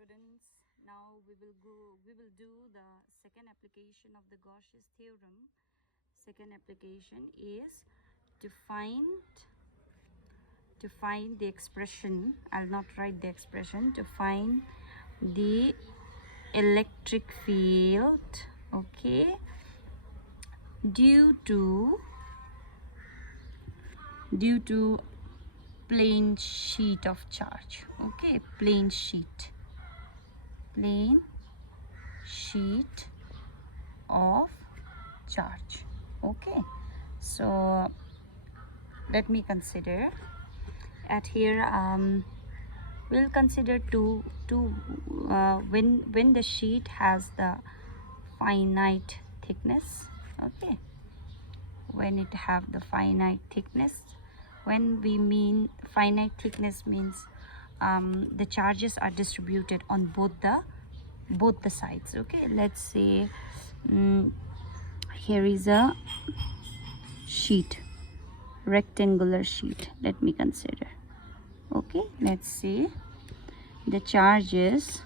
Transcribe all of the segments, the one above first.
students. Now we will do the second application of the Gauss's theorem. Second application is to find the expression. I'll not write the expression. To find the electric field, okay, due to plain sheet of charge. Okay, plain sheet of charge. Okay, so let me consider at here. We'll consider when the sheet has the finite thickness. Okay, when it have the finite thickness. When we mean finite thickness means the charges are distributed on both the sides. Okay, let's say here is a sheet, rectangular sheet. Let me consider. Okay, let's see, the charges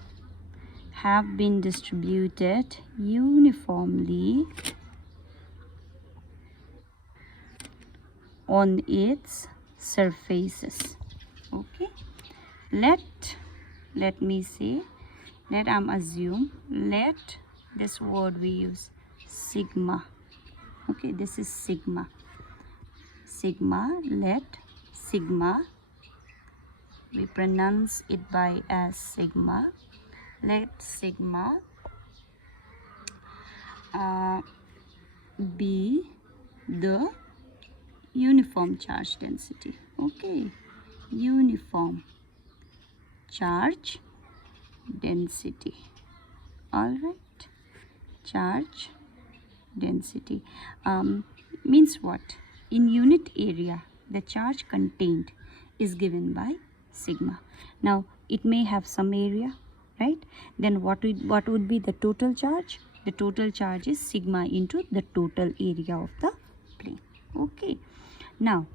have been distributed uniformly on its surfaces. Okay, let me say, I'm assume, let this word we use sigma. Okay, this is sigma. Let sigma, we pronounce it by as sigma. Let sigma be the uniform charge density. Okay, uniform charge density. All right, charge density means what? In unit area, the charge contained is given by sigma. Now it may have some area, right? Then what would be the total charge? The total charge is sigma into the total area of the plane. Okay, now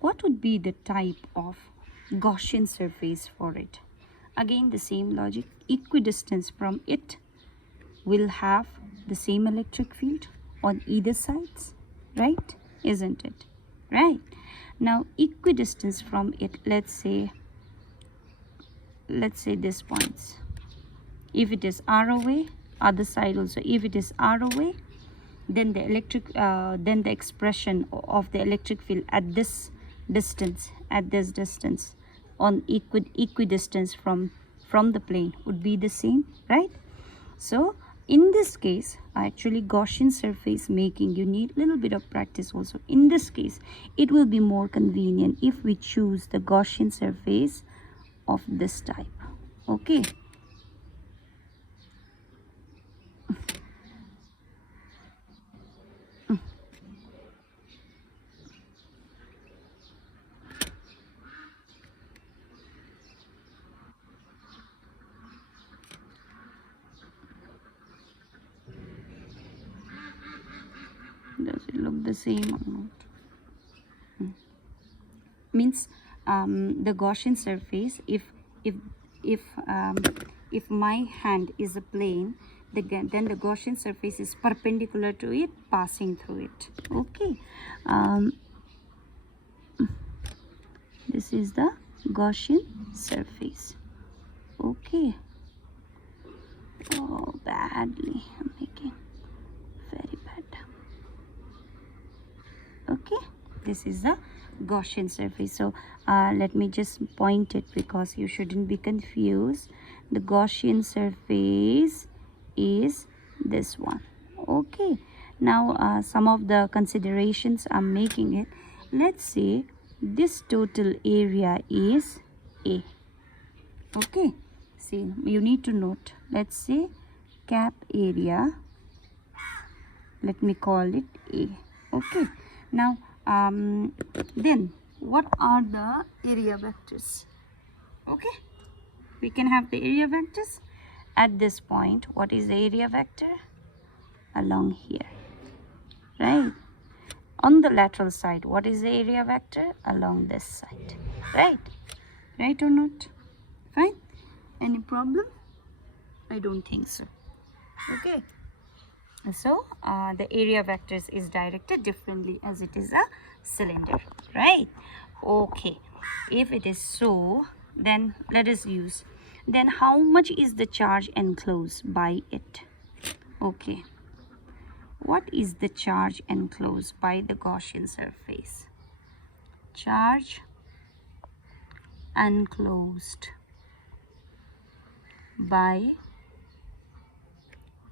what would be the type of Gaussian surface for it? Again, the same logic. Equidistance from it will have the same electric field on either sides, right? Isn't it? Right. Now equidistance from it, let's say this points. If it is r away, other side also, if it is r away, then the expression of the electric field at this distance on equidistance from the plane would be the same, right? So in this case, actually Gaussian surface making, you need little bit of practice also. In this case, it will be more convenient if we choose the Gaussian surface of this type. Okay, does it look the same or not? Means the Gaussian surface, if my hand is a plane, then the Gaussian surface is perpendicular to it, passing through it. Okay, this is the Gaussian surface. Okay, oh, badly I'm making, very bad. Okay, this is the Gaussian surface. So let me just point it because you shouldn't be confused. The Gaussian surface is this one. Okay, now some of the considerations I'm making it. Let's say this total area is A. Okay, see, you need to note, let's say cap area, let me call it A. Okay, now then what are the area vectors? Okay, we can have the area vectors at this point. What is the area vector? Along here, right? On the lateral side, what is the area vector? Along this side, right? Right or not? Fine. Any problem? I don't think so. Okay. So the area vectors is directed differently as it is a cylinder, right? Okay. If it is so, then let us use. Then how much is the charge enclosed by it? Okay. What is the charge enclosed by the Gaussian surface? Charge enclosed by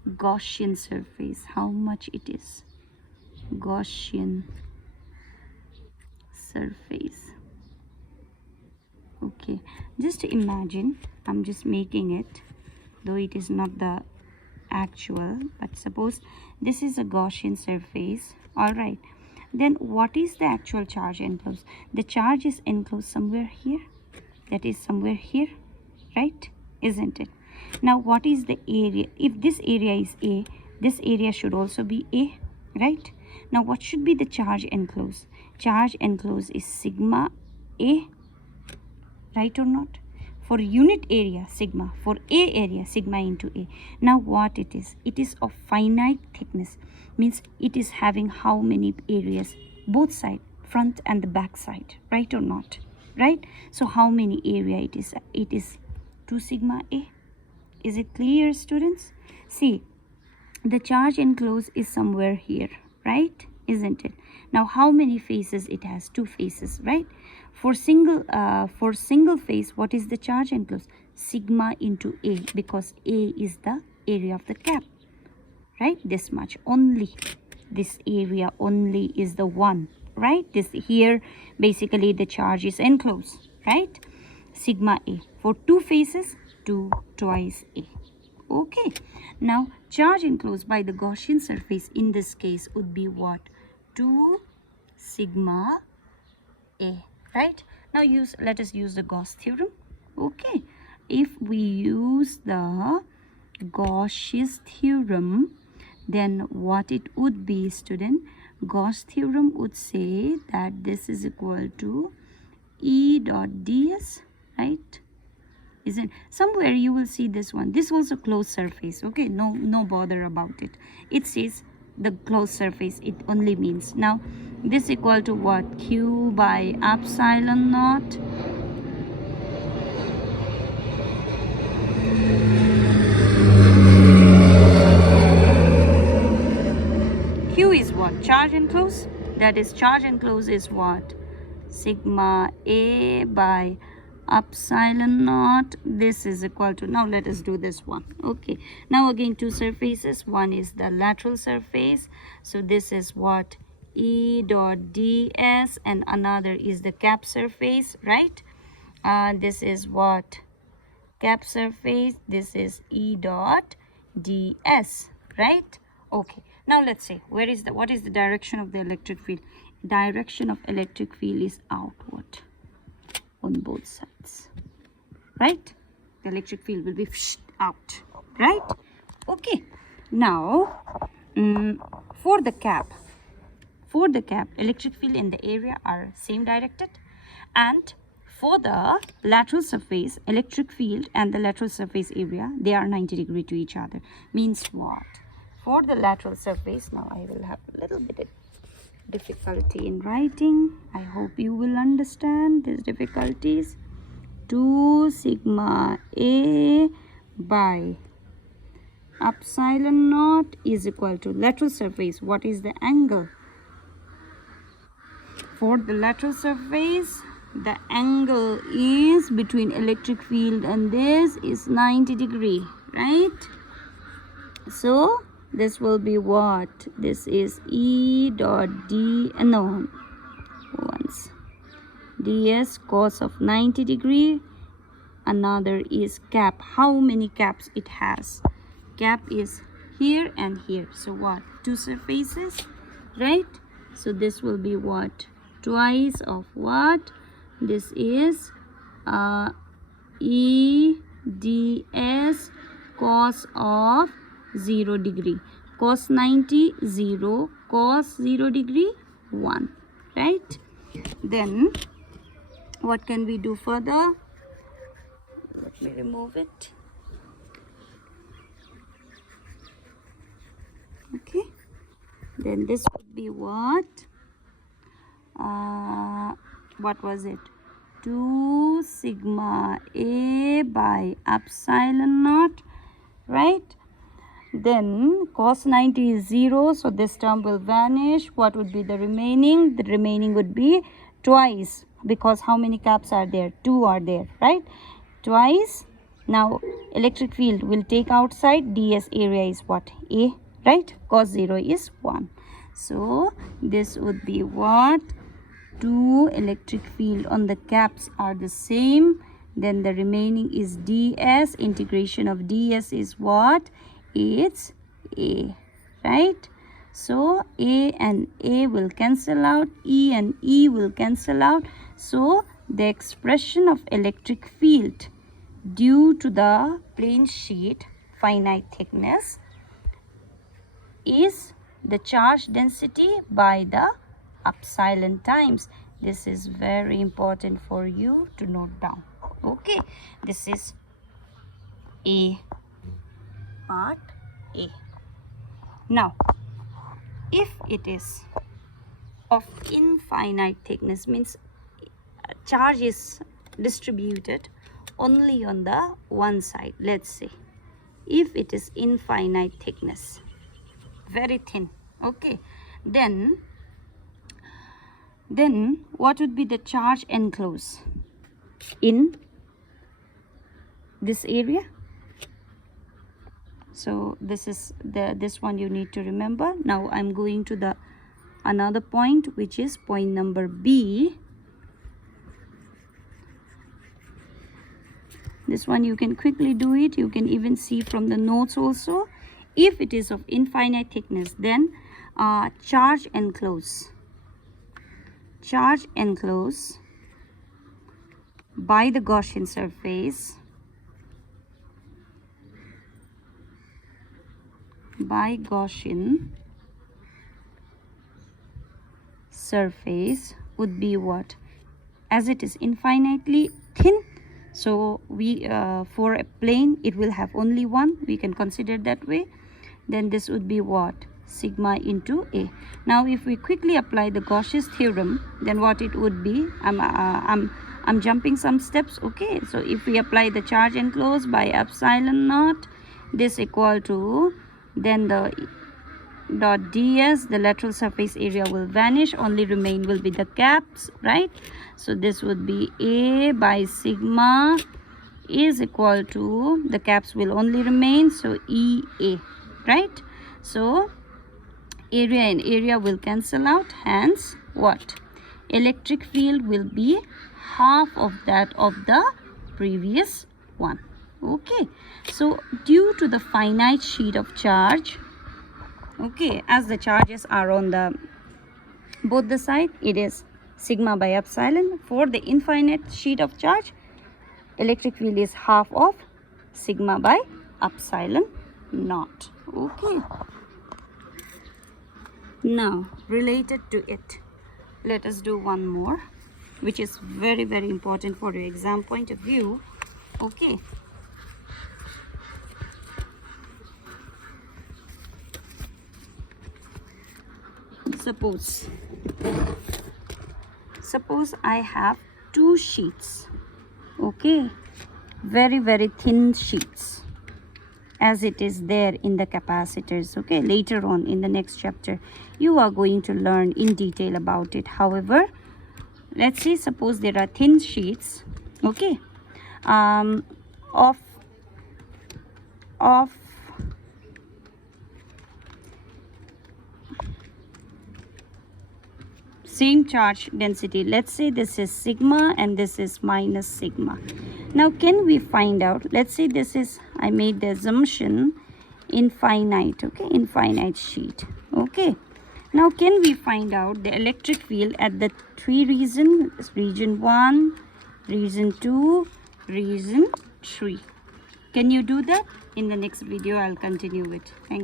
Gaussian surface. How much it is? Gaussian surface. Okay, just imagine, I'm just making it, though it is not the actual, but suppose this is a Gaussian surface. All right, then what is the actual charge enclosed? The charge is enclosed somewhere here, that is somewhere here, right? Isn't it? Now what is the area? If this area is A, this area should also be A, right? Now what should be the charge enclosed? Charge enclosed is sigma A, right or not? For unit area, sigma. For A area, sigma into A. Now what it is? It is of finite thickness. Means it is having how many areas? Both sides, front and the back side, right or not? Right? So how many area it is? It is 2 sigma A. Is it clear, students? See, the charge enclosed is somewhere here, right? Isn't it? Now how many faces it has? 2 faces, right? For single face, what is the charge enclosed? Sigma into A, because A is the area of the cap, right? This much only. This area only is the one, right? This here basically the charge is enclosed, right? Sigma A. For 2 faces, 2 twice A. Okay. Now charge enclosed by the Gaussian surface in this case would be what? 2 sigma A, right? Now let us use the Gauss theorem. Okay. If we use the Gaussian theorem, then what it would be, student? Gauss theorem would say that this is equal to E dot ds, right? Isn't somewhere you will see this one. This was a closed surface. Okay, no bother about it. It says the closed surface. It only means now this equal to what? Q by epsilon naught. Q is what? Charge enclosed. That is, charge enclosed is what? Sigma A by epsilon naught. This is equal to, now let us do this one. Okay, now again 2 surfaces. One is the lateral surface, so this is what? E dot ds, and another is the cap surface, right? This is what? Cap surface. This is E dot ds, right? Okay, now let's say what is the direction of the electric field? Direction of electric field is outward on both sides, right? The electric field will be out, right? Okay, now for the cap, electric field in the area are same directed, and for the lateral surface, electric field and the lateral surface area, they are 90 degrees to each other. Means what? For the lateral surface, now I will have a little bit of difficulty in writing. I hope you will understand these difficulties. 2 sigma A by epsilon naught is equal to lateral surface. What is the angle? For the lateral surface, the angle is between electric field and this is 90 degree, right? So this will be what? This is E dot d, no, once ds cos of 90 degree. Another is cap. How many caps it has? Cap is here and here. So what? 2 surfaces, right? So this will be what? Twice of what? This is E ds cos of 0 degree. Cos 90, 0. Cos 0 degree, 1. Right? Then, what can we do further? Let me remove it. Okay, then this would be what was it? 2 sigma A by epsilon naught, right? Then cos 90 is 0, so this term will vanish. What would be the remaining? The remaining would be twice, because how many caps are there? 2 are there, right? Twice. Now electric field will take outside. ds area is what? A, right? Cos 0 is 1. So this would be what? 2 electric field on the caps are the same. Then the remaining is ds. Integration of ds is what? It's A, right? So A and A will cancel out, E and E will cancel out. So the expression of electric field due to the plane sheet finite thickness is the charge density by the epsilon times. This is very important for you to note down. Okay, this is A, part A. Now, if it is of infinite thickness, means charge is distributed only on the one side. Let's say if it is infinite thickness, very thin, okay, then what would be the charge enclosed in this area? So this is this one you need to remember. Now I'm going to the another point, which is point number B. This one you can quickly do it. You can even see from the notes also. If it is of infinite thickness, then charge enclosed by the Gaussian surface would be what? As it is infinitely thin, so we for a plane it will have only one, we can consider that way. Then this would be what? Sigma into A. Now if we quickly apply the Gauss's theorem, then what it would be, I'm jumping some steps, okay? So if we apply the charge enclosed by epsilon naught, this equal to, then the dot ds, the lateral surface area will vanish, only remain will be the caps, right? So this would be A by sigma is equal to, the caps will only remain, so EA, right? So area and area will cancel out, hence what? Electric field will be half of that of the previous one. Okay, so due to the finite sheet of charge, okay, as the charges are on the both the side, it is sigma by epsilon. For the infinite sheet of charge, electric field is half of sigma by epsilon naught. Okay, now related to it, let us do one more, which is very, very important for your exam point of view. Okay, suppose I have two sheets, okay, very, very thin sheets, as it is there in the capacitors. Okay, later on in the next chapter you are going to learn in detail about it. However, let's say suppose there are thin sheets, okay, of same charge density. Let's say this is sigma and this is minus sigma. Now can we find out, let's say this is, I made the assumption infinite, okay, infinite sheet. Okay, now can we find out the electric field at the three regions, region 1, region 2, region 3? Can you do that? In the next video I'll continue it. Thank you.